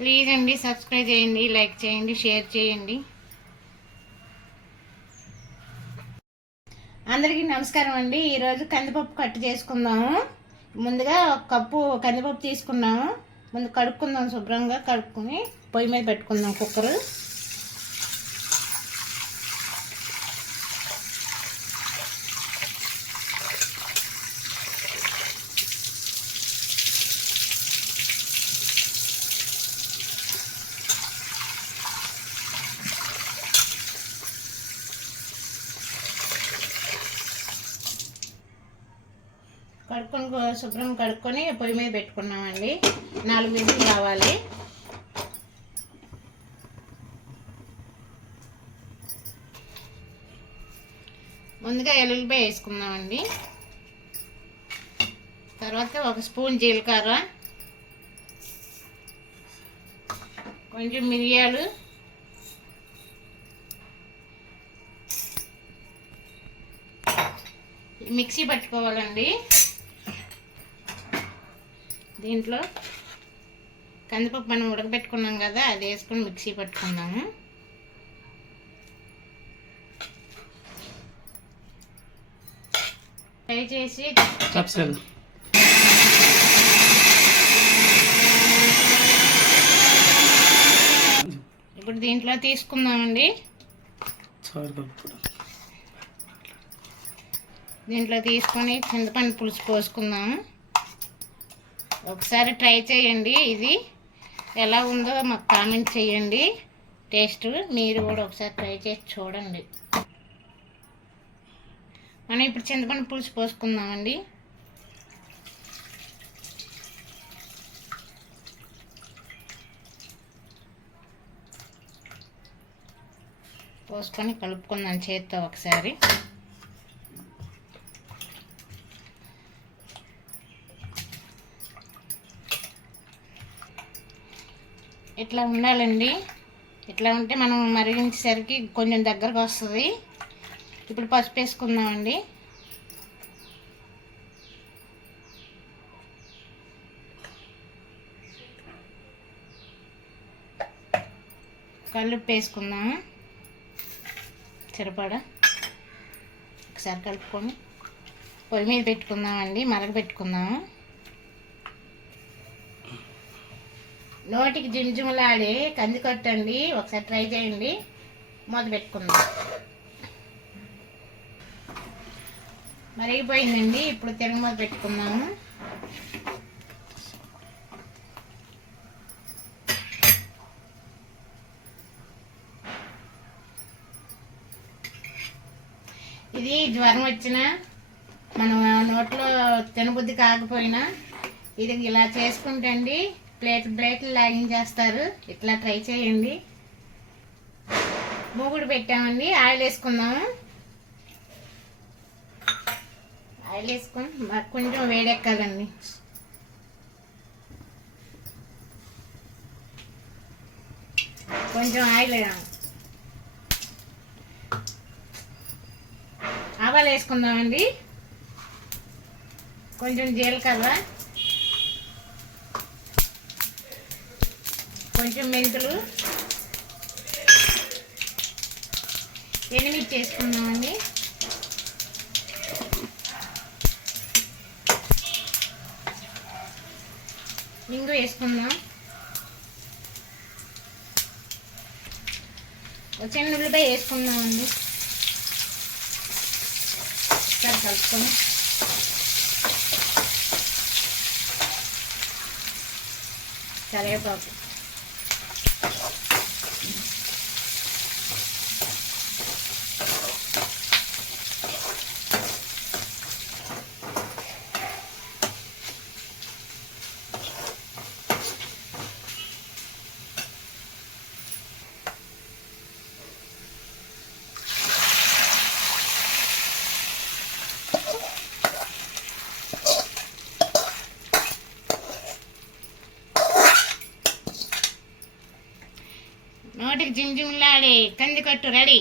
Please అండి subscribe చేయండి, like చేయండి, షేర్ చేయండి. అందరికీ నమస్కారం అండి. ఈరోజు కందిపప్పు కట్టు చేసుకుందాము. ముందుగా ఒక కప్పు కందిపప్పు తీసుకున్నాము. ముందు కడుక్కుందాం, శుభ్రంగా కడుక్కొని పొయ్యి మీద పెట్టుకుందాం కుక్కరు. శుభ్రం కడుక్కొని పొయ్యి మీద పెట్టుకున్నామండి. 4 విజిల్లు రావాలి. ముందుగా ఎల్లుల్లిపాయ వేసుకుందామండి. తర్వాత 1 స్పూన్ జీలకర్ర, కొంచెం మిరియాలు, మిక్సీ పట్టుకోవాలండి. దీంట్లో కందిపప్పు మనం ఉడకబెట్టుకున్నాం కదా, అది వేసుకొని మిక్సీ పట్టుకుందాము. ఫ్రై చేసి ఇప్పుడు దీంట్లో తీసుకుందామండి. దీంట్లో తీసుకొని చింతపండు పులుసు పోసుకుందాము. ఒకసారి ట్రై చేయండి. ఇది ఎలా ఉందో మాకు కామెంట్ చేయండి. టేస్ట్ మీరు కూడా ఒకసారి ట్రై చేసి చూడండి. మనం ఇప్పుడు చింతపండు పులుసు పోసుకుందామండి. పోసుకొని కలుపుకుందాం చేత్తో ఒకసారి. ఇట్లా ఉండాలండి. ఇట్లా ఉంటే మనం మరిగించేసరికి కొంచెం దగ్గరకు వస్తుంది. ఇప్పుడు పసుపు వేసుకుందామండి. కల్లుప్పు వేసుకుందాము సరిపడా. ఒకసారి కలుపుకొని పొయ్యి మీద పెట్టుకుందామండి, మరగబెట్టుకుందాము. నోటికి జింజుమలాడే కందికట్టు అండి. ఒకసారి ట్రై చేయండి. మూత పెట్టుకుందాం. మరిగిపోయిందండి. ఇప్పుడు తిరగమూత పెట్టుకుందాము. ఇది జ్వరం వచ్చినా, మనం నోట్లో తినబుద్ధి కాకపోయినా ఇది ఇలా చేసుకుంటే అండి ప్లేట్లు లాగించేస్తారు. ఇట్లా ట్రై చేయండి. మూగుడు పెట్టామండి. ఆయిల్ వేసుకుందాము. ఆయిల్ వేసుకొని కొంచెం వేడెక్కాలండి. కొంచెం ఆయిల్ ఆవాలు వేసుకుందామండి. కొంచెం జీలకర్ర, కొంచెం మెంతులు, ఎండుమిర్చి వేసుకుందామండి. ఇంగు వేసుకుందాం. చిన్న ఉల్లిపాయ వేసుకుందామండి. ఒకసారి కలుపుకొని కరివేపాకు, నోటికి జింజింలాడే కందికట్టు రెడీ.